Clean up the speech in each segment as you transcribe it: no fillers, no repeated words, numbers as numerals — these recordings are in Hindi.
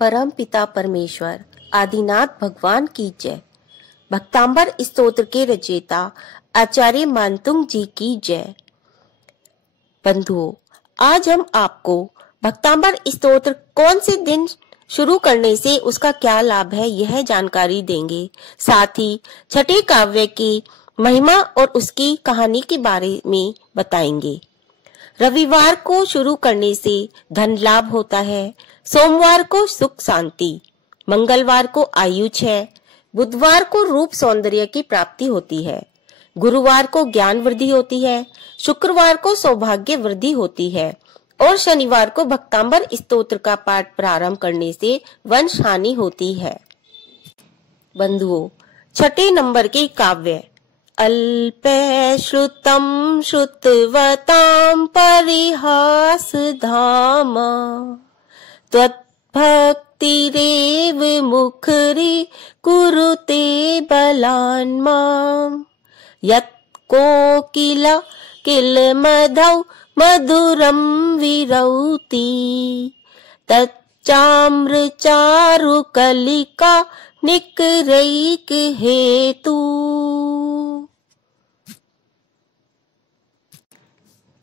परम पिता परमेश्वर आदिनाथ भगवान की जय। भक्तांबर स्तोत्र के रचयिता आचार्य मानतुंग जी की जय। बंधुओं, आज हम आपको भक्तांबर स्तोत्र कौन से दिन शुरू करने से उसका क्या लाभ है यह जानकारी देंगे। साथ ही छठे काव्य की महिमा और उसकी कहानी के बारे में बताएंगे। रविवार को शुरू करने से धन लाभ होता है, सोमवार को सुख शांति, मंगलवार को आयुष है, बुधवार को रूप सौंदर्य की प्राप्ति होती है, गुरुवार को ज्ञान वृद्धि होती है, शुक्रवार को सौभाग्य वृद्धि होती है और शनिवार को भक्तांबर स्तोत्र का पाठ प्रारंभ करने से वंश हानि होती है। बंधुओं, छठे नंबर के काव्य अल्पे श्रुतं श्रुतवतां परिहास धाम त्वत्भक्तिरेव मुखरी कुरुते बलान् माम् यत् कोकिला किलमधौ मधुरं विरौति तच्चाम्रचारुकलिका निकरैक हेतु।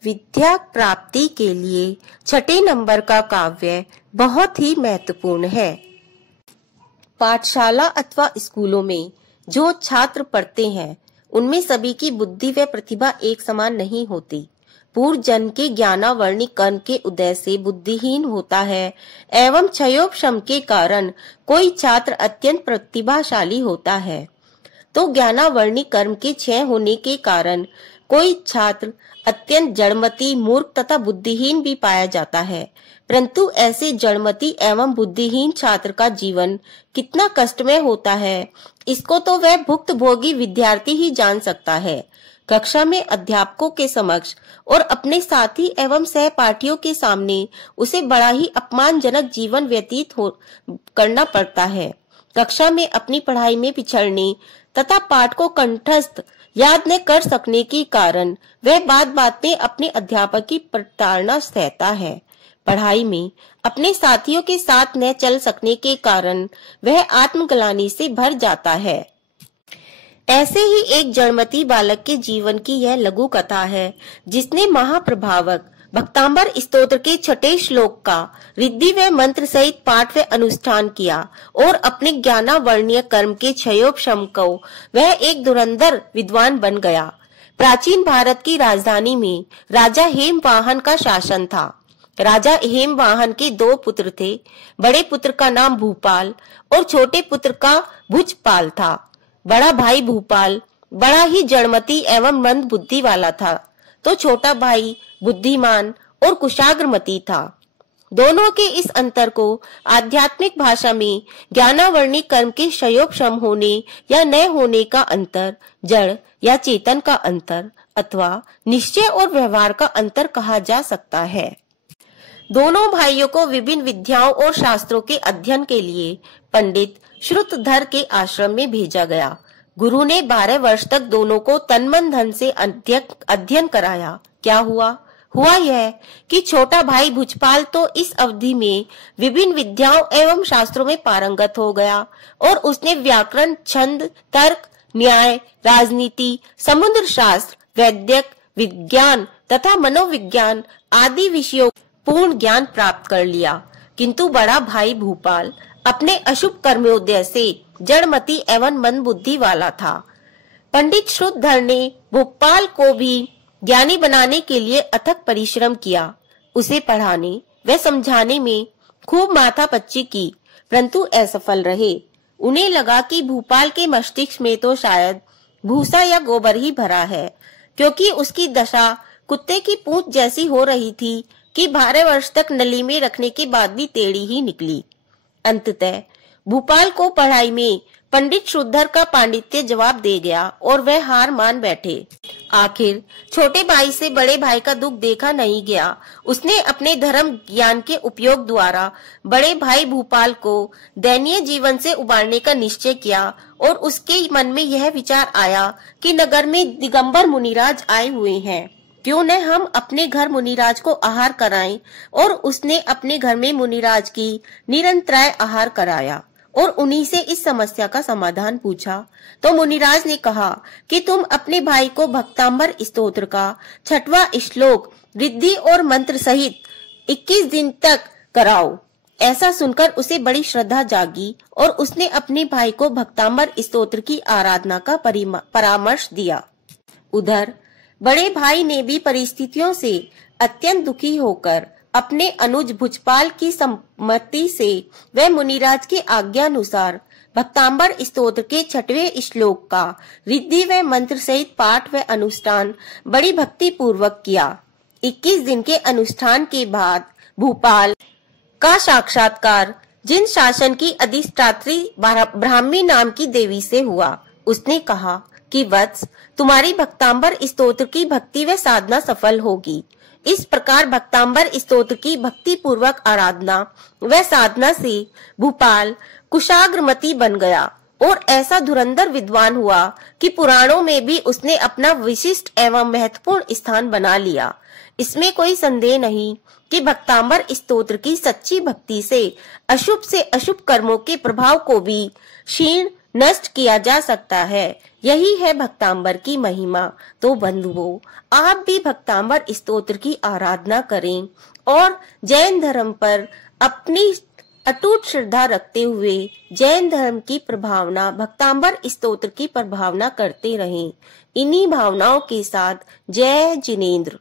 विद्या प्राप्ति के लिए छठे नंबर का काव्य बहुत ही महत्वपूर्ण है। पाठशाला अथवा स्कूलों में जो छात्र पढ़ते हैं उनमें सभी की बुद्धि व प्रतिभा एक समान नहीं होती। पूर्व जन्म के ज्ञानावर्णी कर्म के उदय से बुद्धिहीन होता है एवं क्षयोपशम के कारण कोई छात्र अत्यंत प्रतिभाशाली होता है, तो ज्ञानावर्णी कर्म के क्षय होने के कारण कोई छात्र अत्यंत जड़मती, मूर्ख तथा बुद्धिहीन भी पाया जाता है। परंतु ऐसे जड़मती एवं बुद्धिहीन छात्र का जीवन कितना कष्टमय होता है, इसको तो वह भुक्त भोगी विद्यार्थी ही जान सकता है। कक्षा में अध्यापकों के समक्ष और अपने साथी एवं सहपाठियों के सामने उसे बड़ा ही अपमानजनक जीवन व्यतीत करना पड़ता है। कक्षा में अपनी पढ़ाई में पिछड़ने तथा पाठ को कंठस्थ याद न कर सकने के कारण वह बात बात में अपने अध्यापक की प्रताड़ना सहता है। पढ़ाई में अपने साथियों के साथ न चल सकने के कारण वह आत्मग्लानि से भर जाता है। ऐसे ही एक जड़मती बालक के जीवन की यह लघु कथा है, जिसने महाप्रभावक भक्तांबर स्तोत्र के छठे श्लोक का रिद्धि व मंत्र सहित पाठ व अनुष्ठान किया और अपने ज्ञानावर्णीय कर्म के क्षयोपशम को वह एक धुरंधर विद्वान बन गया। प्राचीन भारत की राजधानी में राजा हेमवाहन का शासन था। राजा हेमवाहन के दो पुत्र थे। बड़े पुत्र का नाम भूपाल और छोटे पुत्र का भुजपाल था। बड़ा भाई भूपाल बड़ा ही जड़मती एवं मंद बुद्धि वाला था, तो छोटा भाई बुद्धिमान और कुशाग्रमती था। दोनों के इस अंतर को आध्यात्मिक भाषा में ज्ञानावर्णी कर्म के क्षयोपशम होने या न होने का अंतर, जड़ या चेतन का अंतर अथवा निश्चय और व्यवहार का अंतर कहा जा सकता है। दोनों भाइयों को विभिन्न विद्याओं और शास्त्रों के अध्ययन के लिए पंडित श्रुतधर के आश्रम में भेजा गया। गुरु ने 12 वर्ष तक दोनों को तन मन धन से अध्ययन कराया। क्या हुआ यह कि छोटा भाई भुजपाल तो इस अवधि में विभिन्न विद्याओं एवं शास्त्रों में पारंगत हो गया और उसने व्याकरण, छंद, तर्क, न्याय, राजनीति, समुद्र शास्त्र, वैद्यक विज्ञान तथा मनोविज्ञान आदि विषयों पूर्ण ज्ञान प्राप्त कर लिया। किंतु बड़ा भाई भूपाल अपने अशुभ कर्मोदय से जड़मती एवं मंद बुद्धि वाला था। पंडित श्रुतधर ने भूपाल को भी ज्ञानी बनाने के लिए अथक परिश्रम किया। उसे पढ़ाने व समझाने में खूब माथापच्ची की, परंतु असफल रहे। उन्हें लगा कि भूपाल के मस्तिष्क में तो शायद भूसा या गोबर ही भरा है, क्योंकि उसकी दशा कुत्ते की पूंछ जैसी हो रही थी कि 12 वर्ष तक नली में रखने के बाद भी टेढ़ी ही निकली। अंततः भूपाल को पढ़ाई में पंडित श्रुतधर का पांडित्य जवाब दे गया और वह हार मान बैठे। आखिर छोटे भाई से बड़े भाई का दुख देखा नहीं गया। उसने अपने धर्म ज्ञान के उपयोग द्वारा बड़े भाई भूपाल को दयनीय जीवन से उबारने का निश्चय किया और उसके मन में यह विचार आया कि नगर में दिगंबर मुनिराज आए हुए हैं, क्यों न हम अपने घर मुनिराज को आहार कराएं। और उसने अपने घर में मुनिराज की निरंतराय आहार कराया और उन्हीं से इस समस्या का समाधान पूछा। तो मुनिराज ने कहा कि तुम अपने भाई को भक्तांबर स्तोत्र का 6वां श्लोक रिद्धि और मंत्र सहित 21 दिन तक कराओ। ऐसा सुनकर उसे बड़ी श्रद्धा जागी और उसने अपने भाई को भक्तांबर स्तोत्र की आराधना का परामर्श दिया। उधर बड़े भाई ने भी परिस्थितियों से अत्यंत दुखी होकर अपने अनुज भुजपाल की सम्मति से वह मुनिराज की आज्ञानुसार भक्तांबर स्तोत्र के 6वें श्लोक का रिद्धि व मंत्र सहित पाठ व अनुष्ठान बड़ी भक्ति पूर्वक किया। 21 दिन के अनुष्ठान के बाद भूपाल का साक्षात्कार जिन शासन की अधिष्ठात्री ब्राह्मी नाम की देवी से हुआ, उसने कहा कि वत्स, तुम्हारी भक्तांबर स्तोत्र की भक्ति व साधना सफल होगी। इस प्रकार भक्तांबर स्तोत्र की भक्ति पूर्वक आराधना व साधना से भूपाल कुशाग्रमती बन गया और ऐसा धुरंधर विद्वान हुआ कि पुराणों में भी उसने अपना विशिष्ट एवं महत्वपूर्ण स्थान बना लिया। इसमें कोई संदेह नहीं कि भक्तांबर स्तोत्र की सच्ची भक्ति से अशुभ कर्मों के प्रभाव को भी क्षीण नष्ट किया जा सकता है। यही है भक्तांबर की महिमा। तो बंधुओं, आप भी भक्तांबर स्तोत्र की आराधना करें और जैन धर्म पर अपनी अटूट श्रद्धा रखते हुए जैन धर्म की प्रभावना, भक्तांबर स्तोत्र की प्रभावना करते रहें। इन्हीं भावनाओं के साथ जय जिनेंद्र।